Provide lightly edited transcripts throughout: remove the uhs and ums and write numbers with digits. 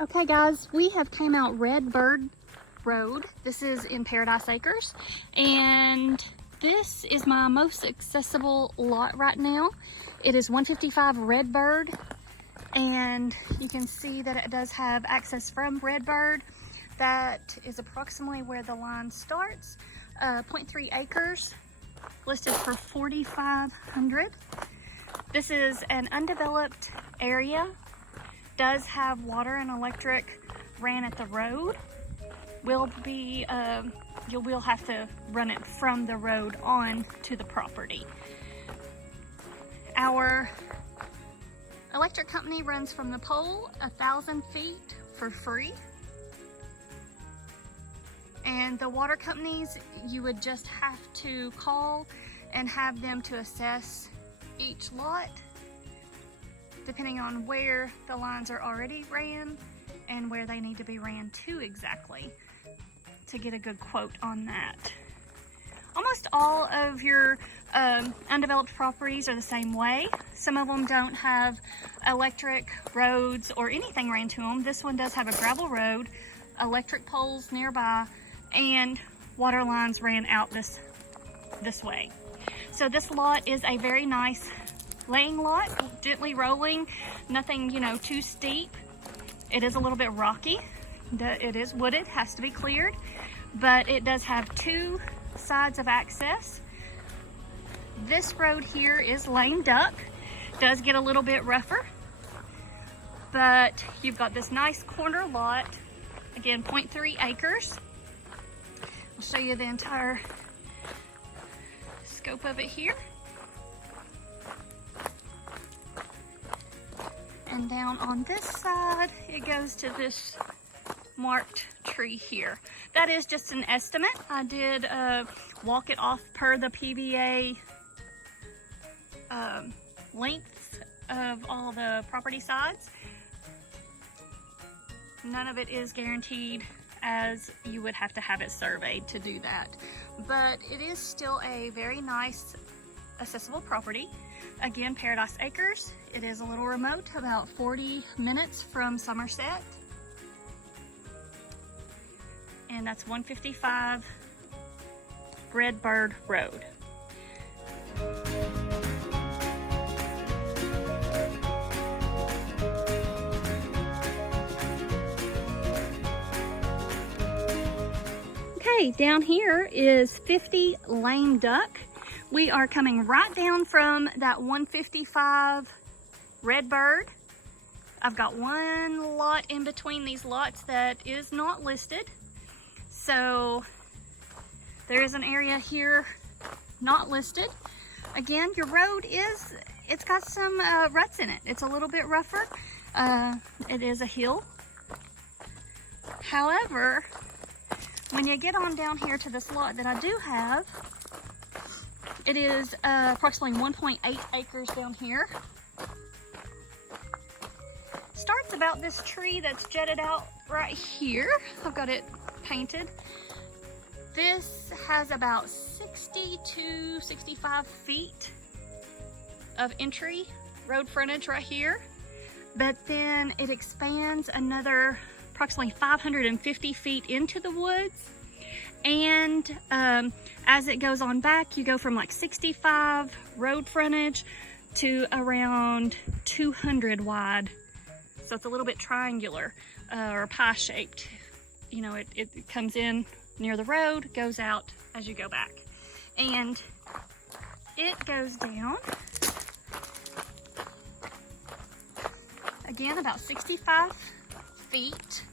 Okay guys, we have came out Redbird Road. This is in Paradise Acres, and this is my most accessible lot right now. It is 155 Redbird, and you can see that it does have access from Redbird. That is approximately where the line starts. 0.3 acres, listed for $4,500. This is an undeveloped area. Does have water and electric ran at the road. You will have to run it from the road on to the property. Our electric company runs from the pole 1,000 feet for free. And the water companies, you would just have to call and have them to assess each lot, depending on where the lines are already ran and where they need to be ran to exactly, to get a good quote on that. Almost all of your undeveloped properties are the same way. Some of them don't have electric roads or anything ran to them. This one does have a gravel road, electric poles nearby, and water lines ran out this way. So this lot is a very nice laying lot, gently rolling, nothing, too steep. It is a little bit rocky. It is wooded, has to be cleared, but it does have two sides of access. This road here is lame duck. Does get a little bit rougher, but you've got this nice corner lot. Again, 0.3 acres. I'll show you the entire scope of it here. And down on this side, it goes to this marked tree here. That is just an estimate. I did walk it off per the PVA lengths of all the property sides. None of it is guaranteed, as you would have to have it surveyed to do that. But it is still a very nice, accessible property. Again, Paradise Acres. It is a little remote, about 40 minutes from Somerset. And that's 155 Redbird Road. Okay, down here is 50 Lame Duck. We are coming right down from that 155 Redbird. I've got one lot in between these lots that is not listed. So there is an area here not listed. Again, your road it's got some ruts in it. It's a little bit rougher. It is a hill. However, when you get on down here to this lot that I do have, it is approximately 1.8 acres down here. Starts about this tree that's jutted out right here. I've got it painted. This has about 60 to 65 feet of entry road frontage right here, but then it expands another approximately 550 feet into the woods. And as it goes on back, you go from like 65 road frontage to around 200 wide. So it's a little bit triangular or pie shaped. It comes in near the road, goes out as you go back. And it goes down, again, about 65 feet.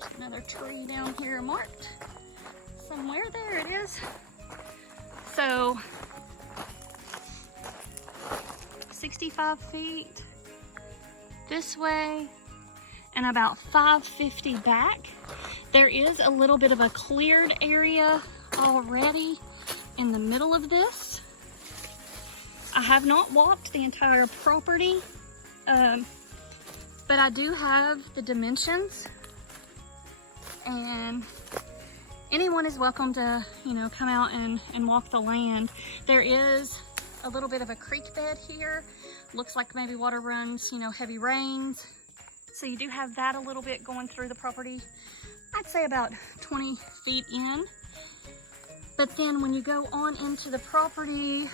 There's another tree down here marked somewhere. There it is. So 65 feet this way and about 550 back. There is a little bit of a cleared area already in the middle of this. I have not walked the entire property, but I do have the dimensions, and anyone is welcome to, come out and walk the land. There is a little bit of a creek bed here. Looks like maybe water runs, heavy rains. So you do have that a little bit going through the property. I'd say about 20 feet in. But then when you go on into the property,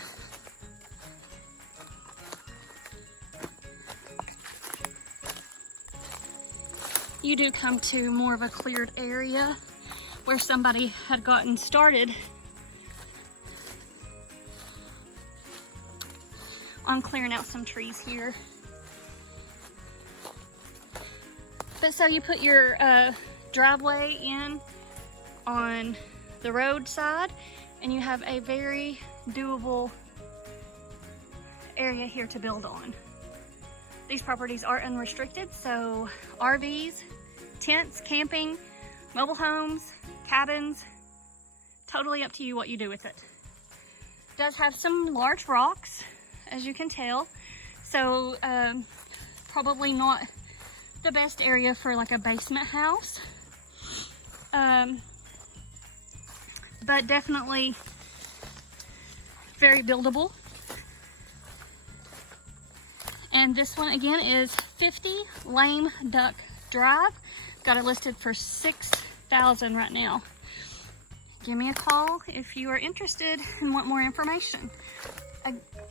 you do come to more of a cleared area where somebody had gotten started on clearing out some trees here. But so you put your driveway in on the roadside, and you have a very doable area here to build on. These properties are unrestricted, so RVs, tents, camping, mobile homes, cabins, totally up to you what you do with it. It does have some large rocks, as you can tell, so probably not the best area for like a basement house, but definitely very buildable. And this one again is 50 Lame Duck Drive. Got it listed for $6,000 right now. Give me a call if you are interested and want more information.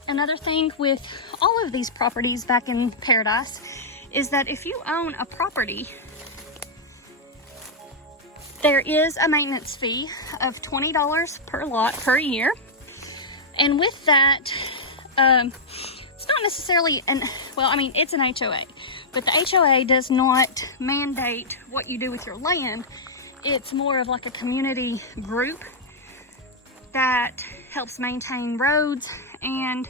Another thing with all of these properties back in Paradise is that if you own a property, there is a maintenance fee of $20 per lot per year. And with that, it's not necessarily it's an HOA, but the HOA does not mandate what you do with your land. It's more of like a community group that helps maintain roads, and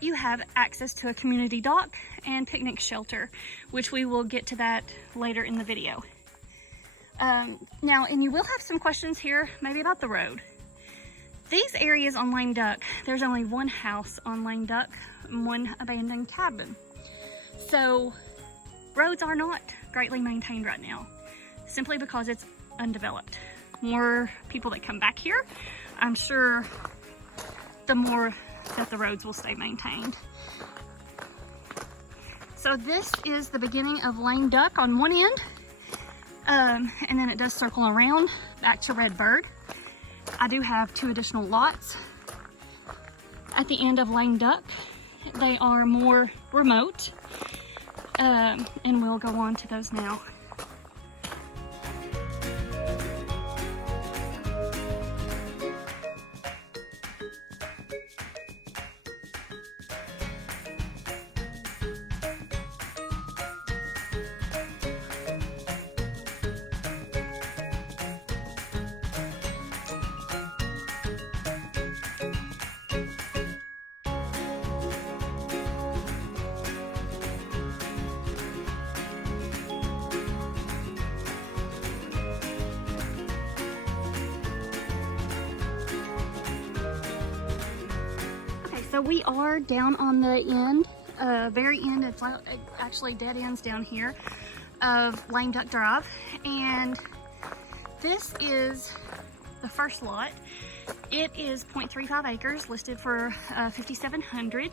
you have access to a community dock and picnic shelter, which we will get to that later in the video. Now, and you will have some questions here maybe about the road. These areas on Lame Duck, there's only one house on Lame Duck, one abandoned cabin. So roads are not greatly maintained right now, simply because it's undeveloped. More people that come back here, I'm sure the more that the roads will stay maintained. So this is the beginning of Lame Duck on one end, and then it does circle around back to Redbird. I do have 2 additional lots at the end of Lame Duck. They are more remote, and we'll go on to those now. So we are down on the end, very end, it's actually dead ends down here of Lame Duck Drive. And this is the first lot. It is 0.35 acres, listed for $5,700.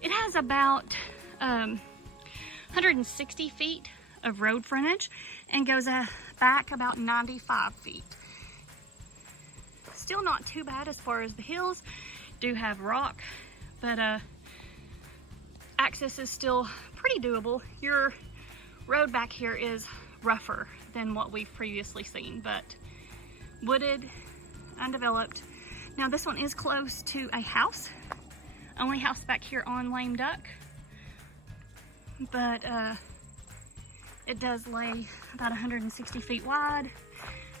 It has about 160 feet of road frontage and goes back about 95 feet. Still not too bad as far as the hills. Do have rock, but access is still pretty doable. Your road back here is rougher than what we've previously seen, but wooded, undeveloped. Now this one is close to a house, only house back here on Lame Duck, but it does lay about 160 feet wide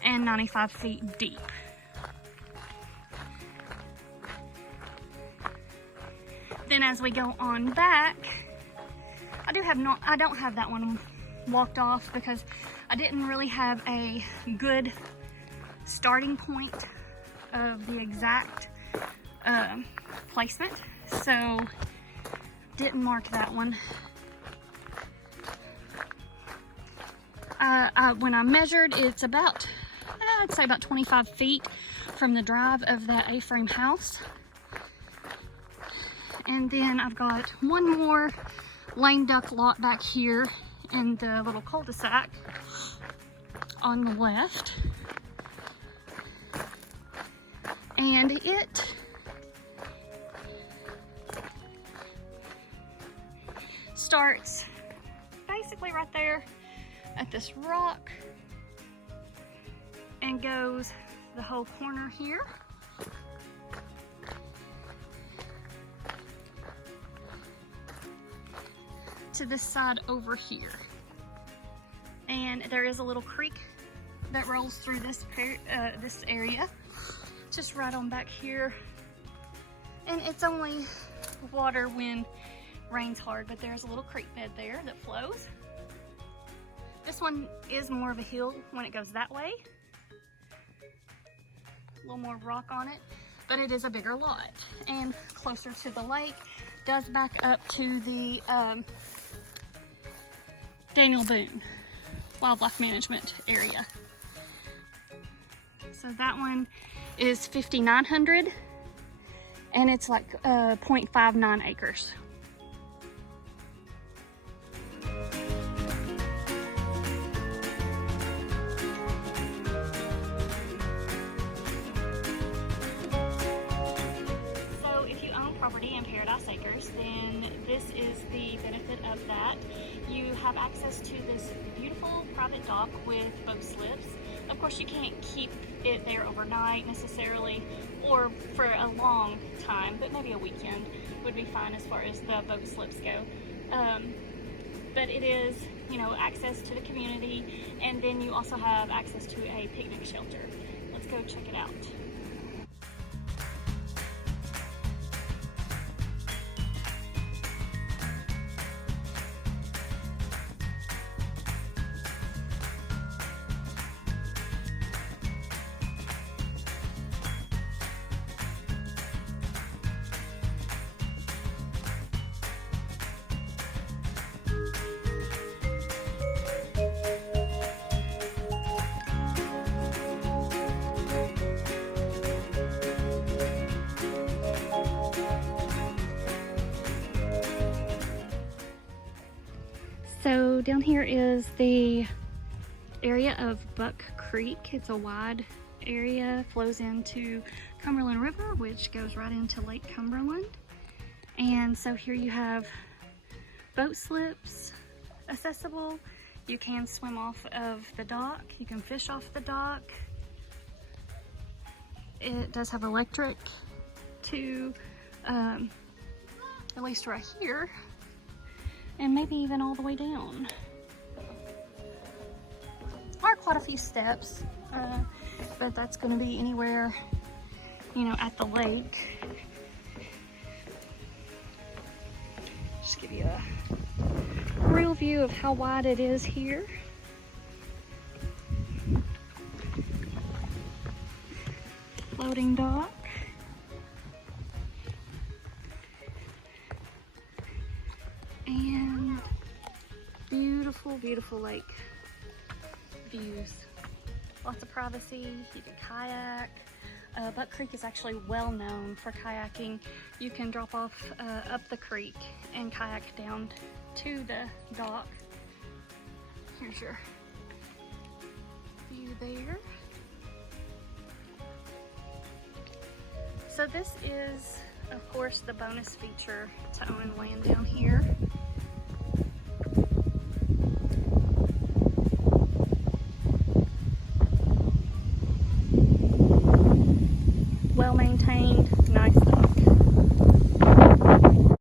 and 95 feet deep. Then as we go on back, I don't have that one walked off because I didn't really have a good starting point of the exact placement, so didn't mark that one. When I measured, it's about, I'd say about 25 feet from the drive of that A-frame house. And then I've got one more lame duck lot back here in the little cul-de-sac on the left. And it starts basically right there at this rock and goes the whole corner here. To this side over here. And there is a little creek that rolls through this area, just right on back here. And it's only water when rains hard, but there's a little creek bed there that flows. This one is more of a hill when it goes that way. A little more rock on it, but it is a bigger lot and closer to the lake. Does back up to the Daniel Boone Wildlife Management area. So that one is 5,900 and it's like 0.59 acres. So if you own property in Paradise Acres, then this is the benefit of that. You have access to this beautiful private dock with boat slips. Of course, you can't keep it there overnight necessarily or for a long time, but maybe a weekend would be fine as far as the boat slips go. But it is, you know, access to the community, and then you also have access to a picnic shelter. Let's go check it out. So down here is the area of Buck Creek. It's a wide area, flows into Cumberland River, which goes right into Lake Cumberland. And so here you have boat slips accessible. You can swim off of the dock. You can fish off the dock. It does have electric to at least right here, and maybe even all the way down. Are quite a few steps, but that's going to be anywhere, you know, at the lake. Just give you a real view of how wide it is here. Floating dock. And beautiful, beautiful lake views. Lots of privacy. You can kayak. Buck Creek is actually well known for kayaking. You can drop off up the creek and kayak down to the dock. Here's your view there. So this is, of course, the bonus feature to own land down here. Well maintained, nice